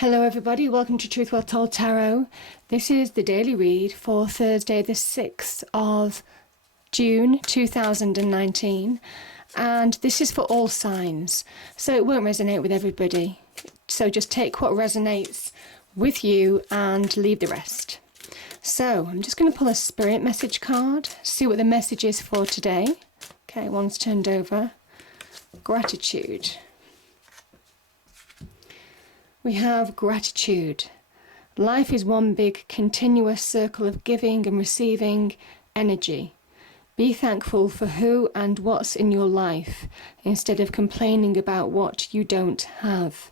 Hello everybody, welcome to Truth Well Told Tarot. This is the daily read for Thursday the 6th of June 2019, and this is for all signs, so it won't resonate with everybody. So just take what resonates with you and leave the rest. So I'm just going to pull a spirit message card, see what the message is for today. Okay, one's turned over. Gratitude. We have gratitude. Life is one big continuous circle of giving and receiving energy. Be thankful for who and what's in your life instead of complaining about what you don't have.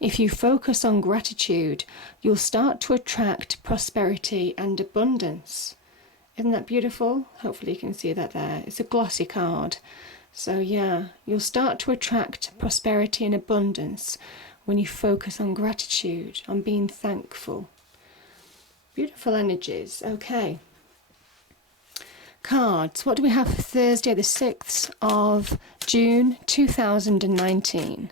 If you focus on gratitude, you'll start to attract prosperity and abundance. Isn't that beautiful? Hopefully you can see that there. It's a glossy card. So yeah, you'll start to attract prosperity and abundance when you focus on gratitude, on being thankful. Beautiful energies. Okay. Cards. What do we have for Thursday the 6th of June 2019?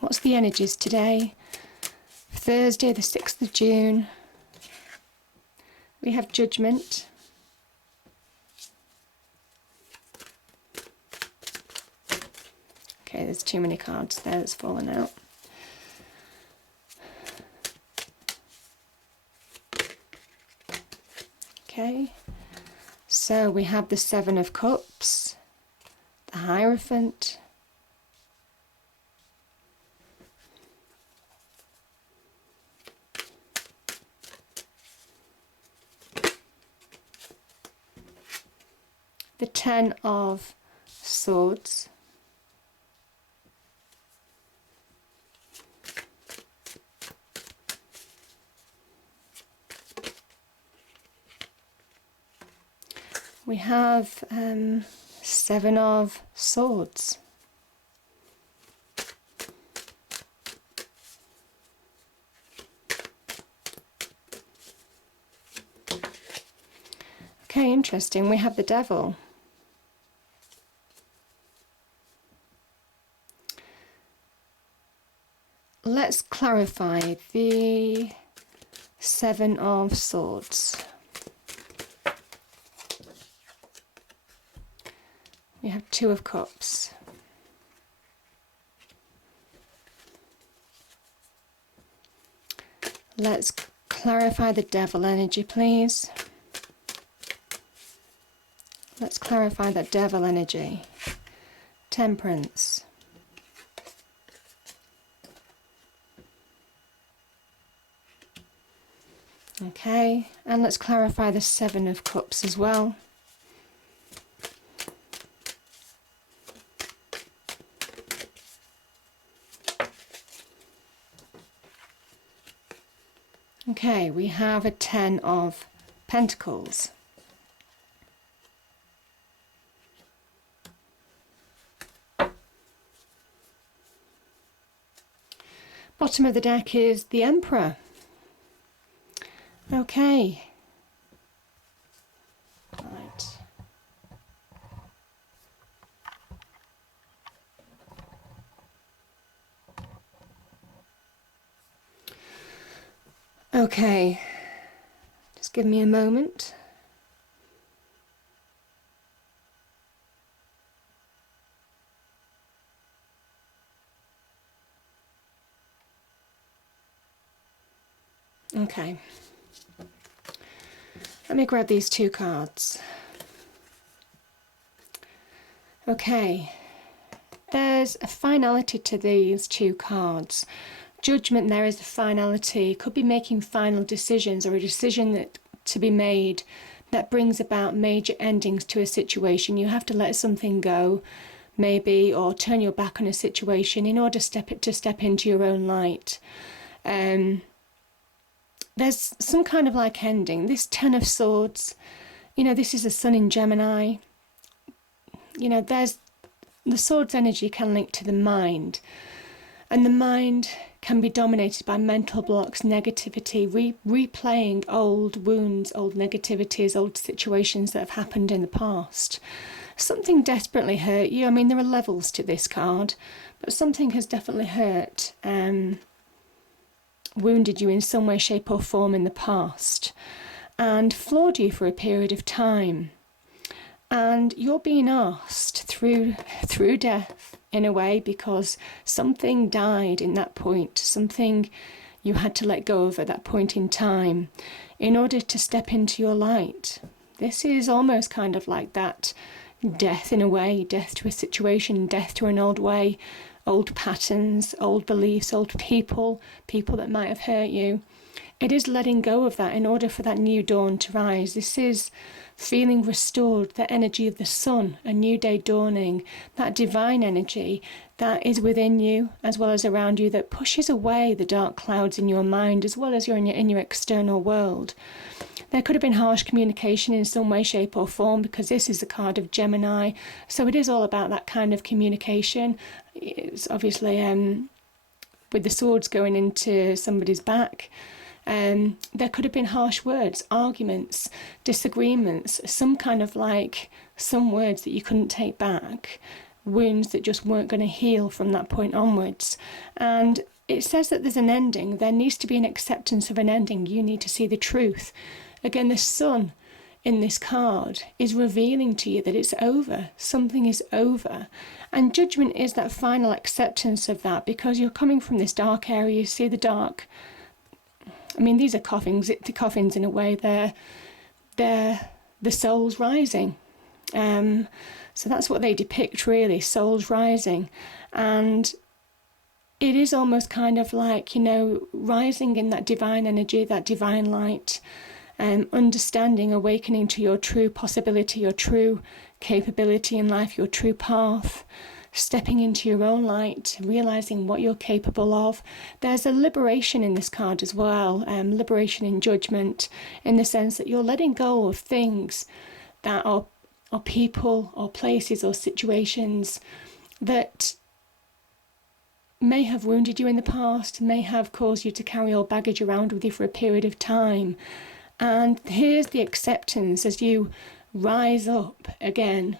What's the energies today? Thursday the 6th of June. We have Judgment. Okay, there's too many cards there that's fallen out. Okay, so we have the Seven of Cups, the Hierophant, the Ten of Swords, we have Seven of Swords. Okay, interesting. We have the Devil. Let's clarify the Seven of Swords. We have Two of Cups. Let's clarify the Devil energy, please. Let's clarify that Devil energy. Temperance. Okay, and let's clarify the Seven of Cups as well. Okay, we have a Ten of Pentacles. Bottom of the deck is the Emperor. Okay. Right. Okay, just give me a moment. Okay, let me grab these two cards. Okay, there's a finality to these two cards. Judgment, there is a finality. Could be making final decisions or a decision that to be made that brings about major endings to a situation. You have to let something go, maybe, or turn your back on a situation in order to step into your own light. There's some kind of like ending. This Ten of Swords, you know, this is the Sun in Gemini. You know, there's the Swords energy can link to the mind. And the mind can be dominated by mental blocks, negativity, replaying old wounds, old negativities, old situations that have happened in the past. something desperately hurt you. I mean, there are levels to this card, but something has definitely hurt, wounded you in some way, shape or form in the past, and flawed you for a period of time. And you're being asked through death, in a way, because something died in that point, something you had to let go of at that point in time in order to step into your light. This is almost kind of like that death in a way, death to a situation, death to an old way, old patterns, old beliefs, old people that might have hurt you. It is letting go of that in order for that new dawn to rise. This is feeling restored, the energy of the sun, a new day dawning, that divine energy that is within you as well as around you, that pushes away the dark clouds in your mind as well as in your external world. There could have been harsh communication in some way, shape or form, because this is the card of Gemini. So it is all about that kind of communication. It's obviously with the swords going into somebody's back. There could have been harsh words, arguments, disagreements, some kind of some words that you couldn't take back, wounds that just weren't going to heal from that point onwards. And it says that there's an ending. There needs to be an acceptance of an ending. You need to see the truth. Again, the sun in this card is revealing to you that it's over. Something is over. And judgment is that final acceptance of that, because you're coming from this dark area. You see the dark. I mean, these are coffins. The coffins, in a way, they're the souls rising. So that's what they depict, really, souls rising. And it is almost kind of like, rising in that divine energy, that divine light, understanding, awakening to your true possibility, your true capability in life, your true path, stepping into your own light, realizing what you're capable of. There's a liberation in this card as well, liberation in judgment, in the sense that you're letting go of things that are people or places or situations that may have wounded you in the past, may have caused you to carry your baggage around with you for a period of time. And here's the acceptance as you rise up again.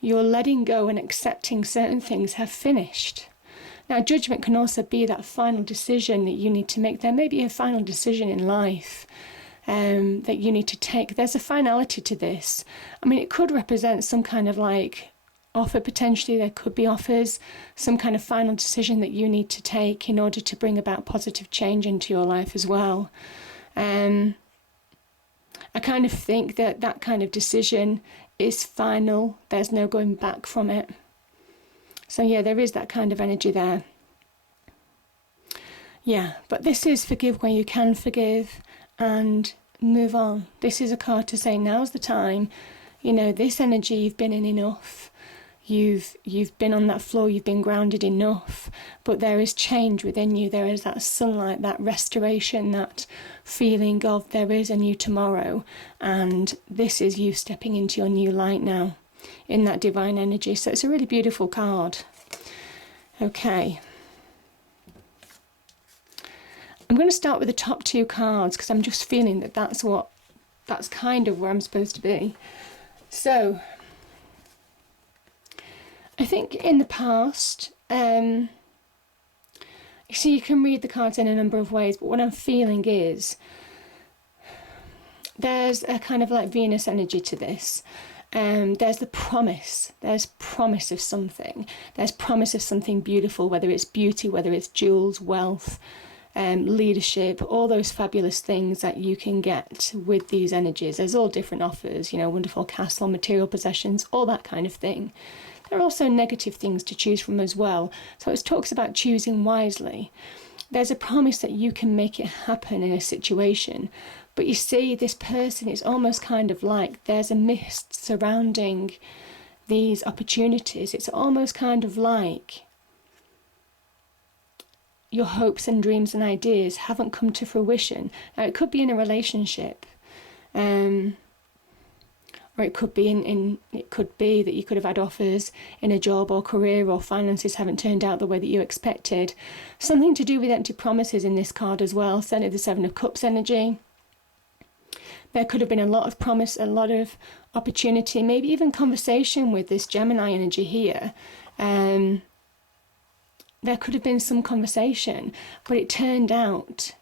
You're letting go and accepting certain things have finished. Now, judgment can also be that final decision that you need to make. There may be a final decision in life that you need to take. There's a finality to this. I mean, it could represent some kind of offer, potentially. There could be offers, some kind of final decision that you need to take in order to bring about positive change into your life as well. I kind of think that kind of decision is final. There's no going back from it. So yeah, there is that kind of energy there. Yeah, but this is forgive where you can forgive and move on. This is a card to say now's the time. This energy, you've been in enough. You've been on that floor, you've been grounded enough, but there is change within you. There is that sunlight, that restoration, that feeling of there is a new tomorrow, and this is you stepping into your new light now in that divine energy. So it's a really beautiful card. Okay. I'm going to start with the top two cards because I'm just feeling that's kind of where I'm supposed to be. So I think in the past, you see, you can read the cards in a number of ways, but what I'm feeling is there's a kind of Venus energy to this. There's the promise. There's promise of something. There's promise of something beautiful, whether it's beauty, whether it's jewels, wealth, leadership, all those fabulous things that you can get with these energies. There's all different offers, wonderful castle, material possessions, all that kind of thing. There are also negative things to choose from as well. So it talks about choosing wisely. There's a promise that you can make it happen in a situation. But you see, this person, it's almost kind of like there's a mist surrounding these opportunities. It's almost kind of like your hopes and dreams and ideas haven't come to fruition. Now, it could be in a relationship. Or it could be it could be that you could have had offers in a job or career, or finances haven't turned out the way that you expected. Something to do with empty promises in this card as well. Certainly the Seven of Cups energy. There could have been a lot of promise, a lot of opportunity, maybe even conversation with this Gemini energy here. There could have been some conversation, but it turned out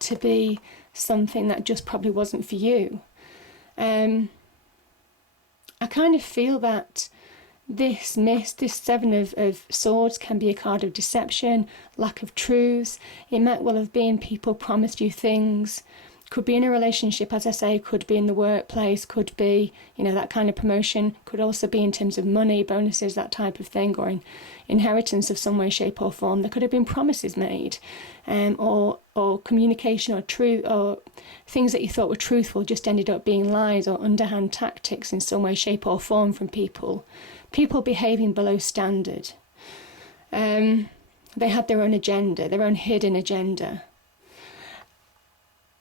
to be something that just probably wasn't for you. I kind of feel that this Seven of Swords can be a card of deception, lack of truths. It might well have been people promised you things. Could be in a relationship, as I say, could be in the workplace, could be, that kind of promotion. Could also be in terms of money, bonuses, that type of thing, or inheritance of some way, shape or form. There could have been promises made, or communication or truth, or things that you thought were truthful just ended up being lies or underhand tactics in some way, shape or form from people. People behaving below standard. They had their own agenda, their own hidden agenda.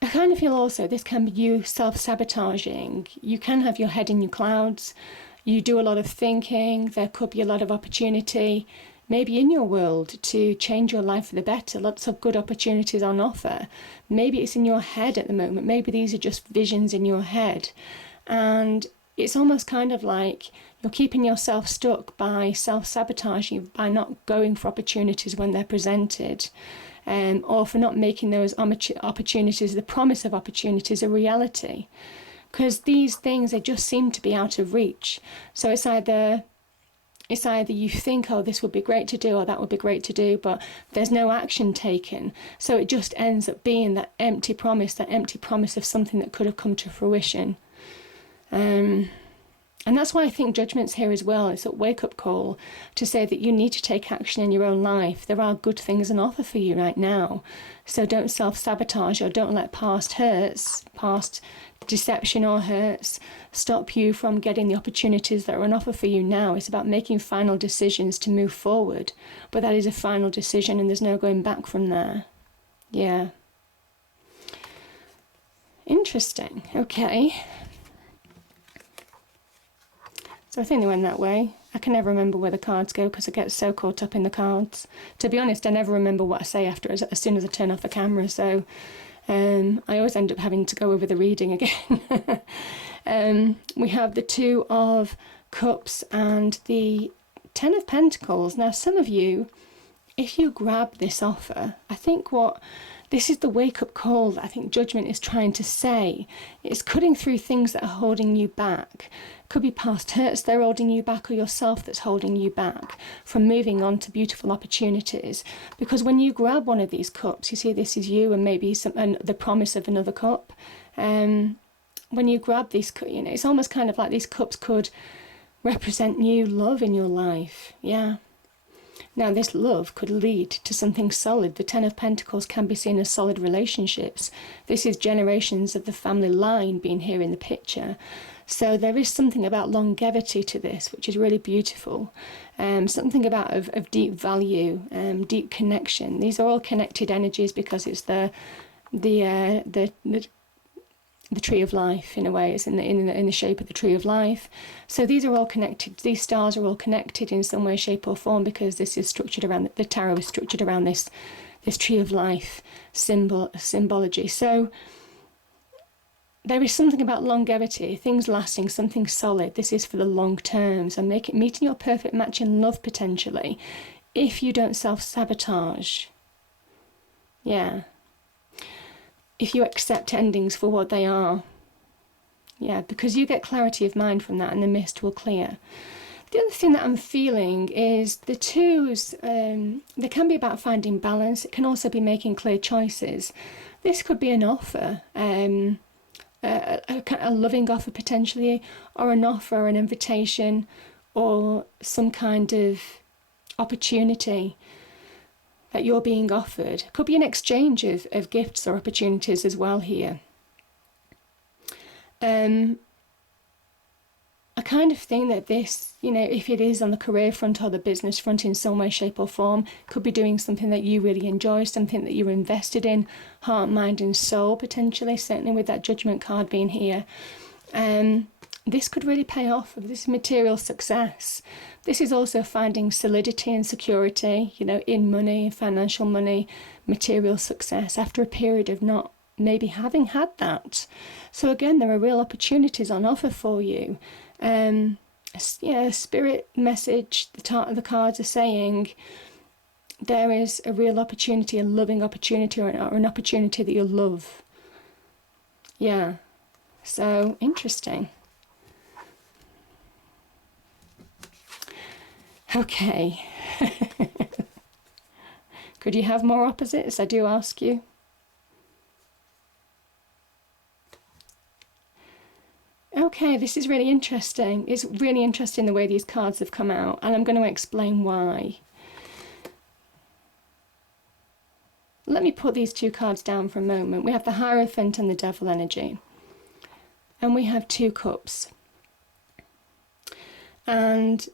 I kind of feel also this can be you self-sabotaging. You can have your head in your clouds. You do a lot of thinking. There could be a lot of opportunity, maybe in your world, to change your life for the better. Lots of good opportunities on offer. Maybe it's in your head at the moment. Maybe these are just visions in your head. And it's almost kind of like you're keeping yourself stuck by self-sabotaging, by not going for opportunities when they're presented. Or for not making those opportunities, the promise of opportunities, a reality. Because these things, they just seem to be out of reach. So it's either you think, oh, this would be great to do, or that would be great to do, but there's no action taken. So it just ends up being that empty promise of something that could have come to fruition. And that's why I think Judgment's here as well. It's a wake-up call to say that you need to take action in your own life. There are good things on offer for you right now. So don't self-sabotage, or don't let past hurts, past deception or hurts, stop you from getting the opportunities that are on offer for you now. It's about making final decisions to move forward. But that is a final decision, and there's no going back from there. Yeah. Interesting. Okay. So I think they went that way. I can never remember where the cards go because I get so caught up in the cards. To be honest, I never remember what I say after, as soon as I turn off the camera. So I always end up having to go over the reading again. We have the Two of Cups and the Ten of Pentacles. Now, some of you, if you grab this offer, I think this is the wake-up call that I think Judgment is trying to say. It's cutting through things that are holding you back. Could be past hurts that are holding you back, or yourself that's holding you back from moving on to beautiful opportunities. Because when you grab one of these cups, you see this is you and maybe the promise of another cup. When you grab these, it's almost kind of like these cups could represent new love in your life. Yeah. Now, this love could lead to something solid. The Ten of Pentacles can be seen as solid relationships. This is generations of the family line being here in the picture. So there is something about longevity to this, which is really beautiful. Something about of deep value, deep connection. These are all connected energies because it's the tree of life, in a way. It's in the shape of the tree of life. So these are all connected. These stars are all connected in some way, shape or form, because this is structured around, the tarot is structured around this tree of life symbology. So there is something about longevity, things lasting, something solid. This is for the long term. So meeting your perfect match in love, potentially, if you don't self-sabotage. Yeah. If you accept endings for what they are. Yeah, because you get clarity of mind from that, and the mist will clear. The other thing that I'm feeling is the twos, they can be about finding balance. It can also be making clear choices. This could be an offer, a loving offer potentially, or an offer, an invitation, or some kind of opportunity that you're being offered. Could be an exchange of gifts or opportunities as well here. I kind of think that this, if it is on the career front or the business front in some way, shape or form, could be doing something that you really enjoy, something that you're invested in, heart, mind and soul potentially, certainly with that Judgment card being here. This could really pay off. This is material success. This is also finding solidity and security, in money, financial money, material success after a period of not maybe having had that. So again, there are real opportunities on offer for you. Spirit message, the cards are saying there is a real opportunity, a loving opportunity, or an opportunity that you'll love. Yeah, so interesting. Okay. Could you have more opposites? I do ask you. Okay, this is really interesting. It's really interesting the way these cards have come out, and I'm going to explain why. Let me put these two cards down for a moment. We have the Hierophant and the Devil energy. And we have 2 cups. And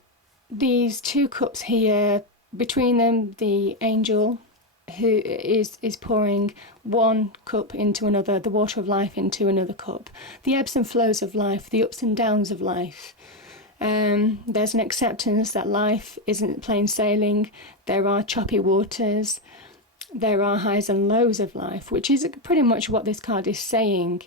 these 2 cups here, between them, the angel who is pouring one cup into another, the water of life into another cup. The ebbs and flows of life, the ups and downs of life. There's an acceptance that life isn't plain sailing. There are choppy waters. There are highs and lows of life, which is pretty much what this card is saying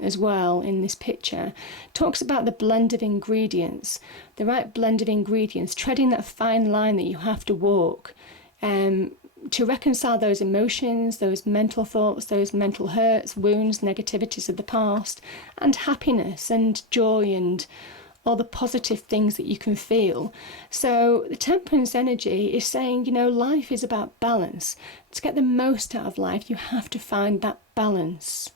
as well in this picture. Talks about the blend of ingredients, the right blend of ingredients, treading that fine line that you have to walk to reconcile those emotions, those mental thoughts, those mental hurts, wounds, negativities of the past, and happiness and joy and all the positive things that you can feel. So the Temperance energy is saying, life is about balance. To get the most out of life, you have to find that balance.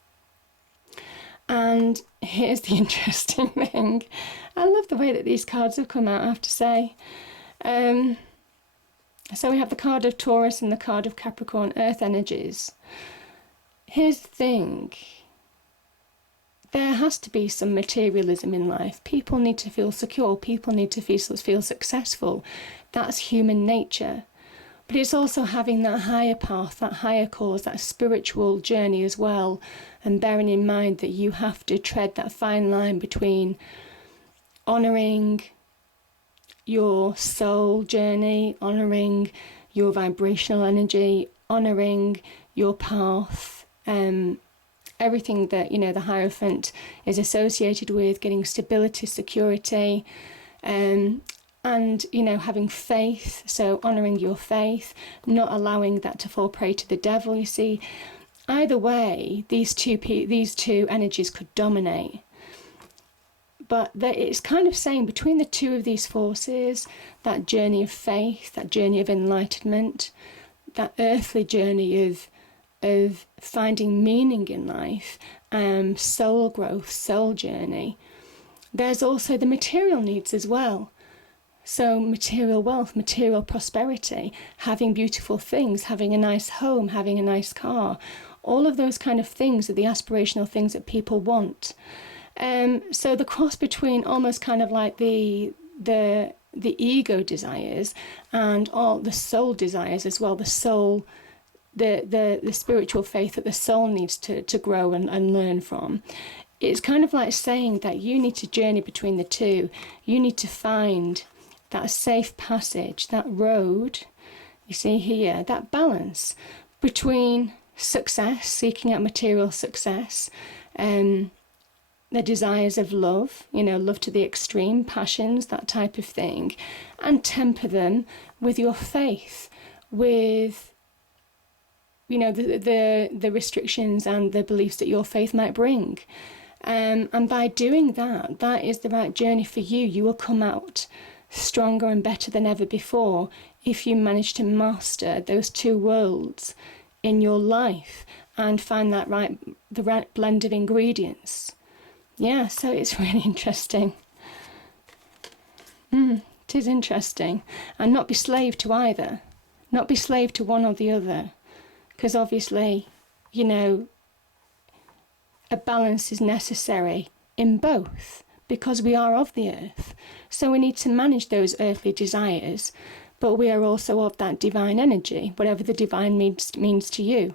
And here's the interesting thing. I love the way that these cards have come out, I have to say. So we have the card of Taurus and the card of Capricorn, Earth energies. Here's the thing. There has to be some materialism in life. People need to feel secure. People need to feel successful. That's human nature. But it's also having that higher path, that higher cause, that spiritual journey as well. And bearing in mind that you have to tread that fine line between honouring your soul journey, honouring your vibrational energy, honouring your path, everything that, the Hierophant is associated with, getting stability, security, and, having faith, so honouring your faith, not allowing that to fall prey to the devil, you see. Either way, these two energies could dominate. But it's kind of saying between the two of these forces, that journey of faith, that journey of enlightenment, that earthly journey of finding meaning in life, soul growth, soul journey. There's also the material needs as well. So material wealth, material prosperity, having beautiful things, having a nice home, having a nice car, all of those kind of things are the aspirational things that people want. So the cross between almost kind of like the ego desires and all the soul desires as well, the soul, the spiritual faith that the soul needs to grow and learn from. It's kind of like saying that you need to journey between the two. You need to find that safe passage, that road, you see here, that balance between success, seeking out material success, the desires of love, love to the extreme, passions, that type of thing, and temper them with your faith, with, the restrictions and the beliefs that your faith might bring. And by doing that, that is the right journey for you. You will come out stronger and better than ever before if you manage to master those two worlds in your life and find the right blend of ingredients. Yeah, so it's really interesting. It is interesting. And not be slave to either. Not be slave to one or the other. Because obviously, a balance is necessary in both. Because we are of the earth. So we need to manage those earthly desires. But we are also of that divine energy, whatever the divine means to you.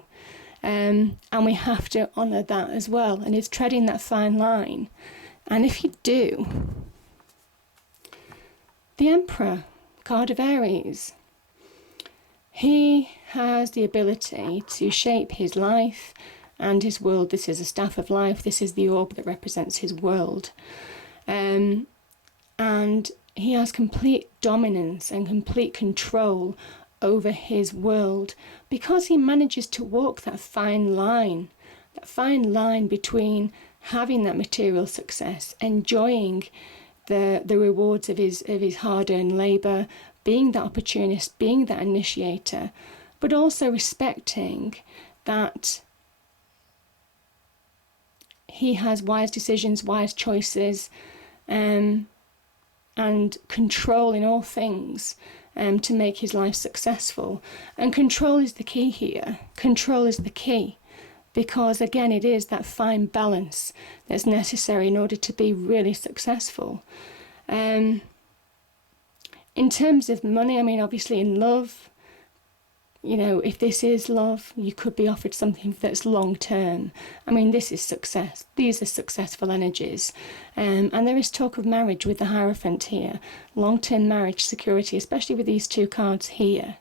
And we have to honour that as well, and it's treading that fine line. And if you do, the Emperor, card of Aries, he has the ability to shape his life and his world. This is a staff of life. This is the orb that represents his world. And he has complete dominance and complete control over his world because he manages to walk that fine line between having that material success, enjoying the rewards of his hard-earned labour, being that opportunist, being that initiator, but also respecting that he has wise decisions, wise choices, and control in all things to make his life successful. And control is the key here. Control is the key. Because again, it is that fine balance that's necessary in order to be really successful. In terms of money, I mean, obviously in love, you know, if this is love, you could be offered something that's long term. I mean, this is success. These are successful energies. And there is talk of marriage with the Hierophant here. Long-term marriage, security, especially with these two cards here.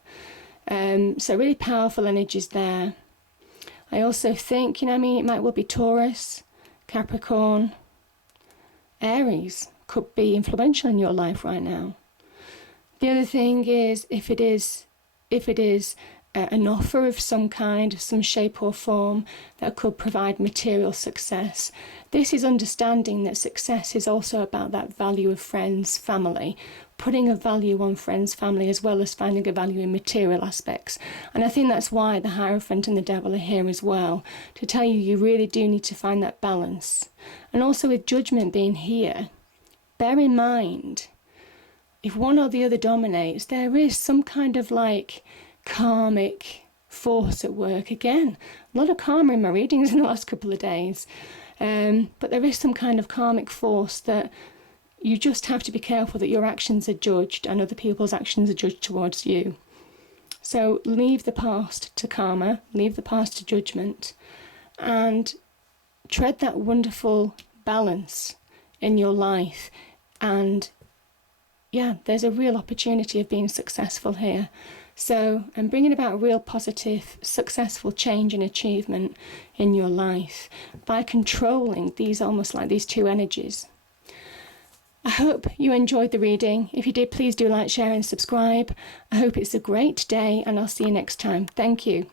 So really powerful energies there. I also think, you know, I mean, it might well be Taurus, Capricorn, Aries could be influential in your life right now. The other thing is, if it is an offer of some kind, of some shape or form that could provide material success, this is understanding that success is also about that value of friends, family, putting a value on friends, family, as well as finding a value in material aspects. And I think that's why the Hierophant and the Devil are here as well, to tell you you really do need to find that balance. And also with Judgment being here, bear in mind, if one or the other dominates, there is some kind of like karmic force at work. Again, a lot of karma in my readings in the last couple of days. But there is some kind of karmic force that you just have to be careful that your actions are judged and other people's actions are judged towards you. So leave the past to karma, leave the past to judgment, and tread that wonderful balance in your life. And yeah, there's a real opportunity of being successful here. So I'm bringing about real positive, successful change and achievement in your life by controlling these, almost like these two energies. I hope you enjoyed the reading. If you did, please do like, share and subscribe. I hope it's a great day and I'll see you next time. Thank you.